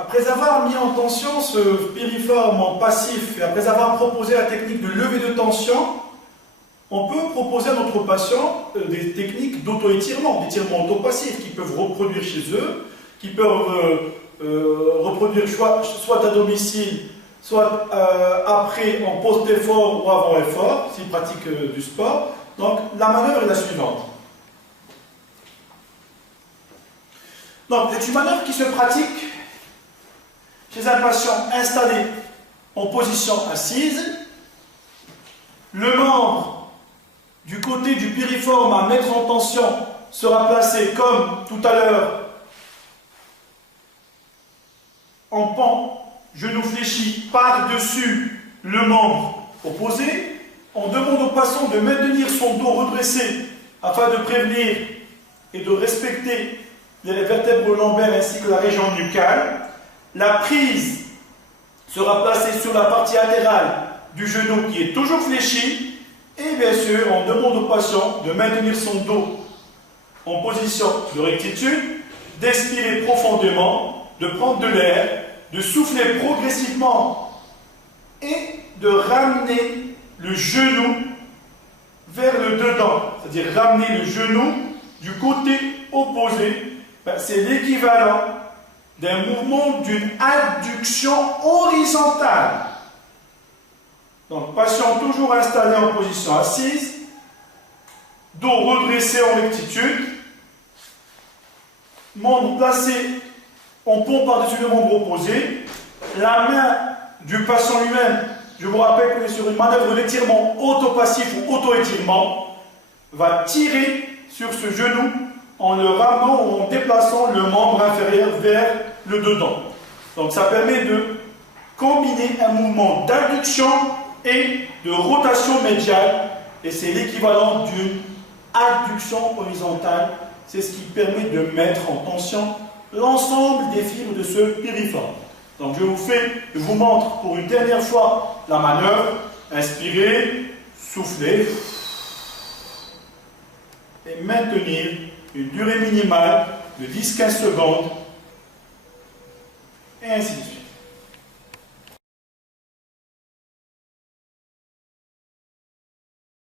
Après avoir mis en tension ce piriforme en passif et après avoir proposé la technique de levée de tension, on peut proposer à notre patient des techniques d'auto-étirement, d'étirement auto-passif qui peuvent reproduire chez eux, qui peuvent reproduire soit à domicile, soit après en post-effort ou avant effort, s'ils pratiquent du sport. Donc la manœuvre est la suivante. Donc c'est une manœuvre qui se pratique chez un patient installé en position assise. Le membre du côté du piriforme à mettre en tension sera placé comme tout à l'heure en pan, genou fléchi par-dessus le membre opposé. On demande au patient de maintenir son dos redressé afin de prévenir et de respecter les vertèbres lombaires ainsi que la région nucale. La prise sera placée sur la partie latérale du genou qui est toujours fléchi. Et bien sûr, on demande au patient de maintenir son dos en position de rectitude, d'expirer profondément, de prendre de l'air, de souffler progressivement et de ramener le genou vers le dedans, c'est-à-dire ramener le genou du côté opposé. C'est l'équivalent d'un mouvement d'une adduction horizontale. Donc, patient toujours installé en position assise, dos redressé en rectitude, membre placé en pont par-dessus le membre opposé, la main du patient lui-même, je vous rappelle qu'on est sur une manœuvre d'étirement auto-passif ou auto-étirement, va tirer sur ce genou en le ramenant ou en déplaçant le membre inférieur vers le dedans. Donc ça permet de combiner un mouvement d'adduction et de rotation médiale, et c'est l'équivalent d'une adduction horizontale. C'est ce qui permet de mettre en tension l'ensemble des fibres de ce piriforme. Donc je vous montre pour une dernière fois la manœuvre. Inspirez, soufflez et maintenir une durée minimale de 10-15 secondes et ainsi de suite.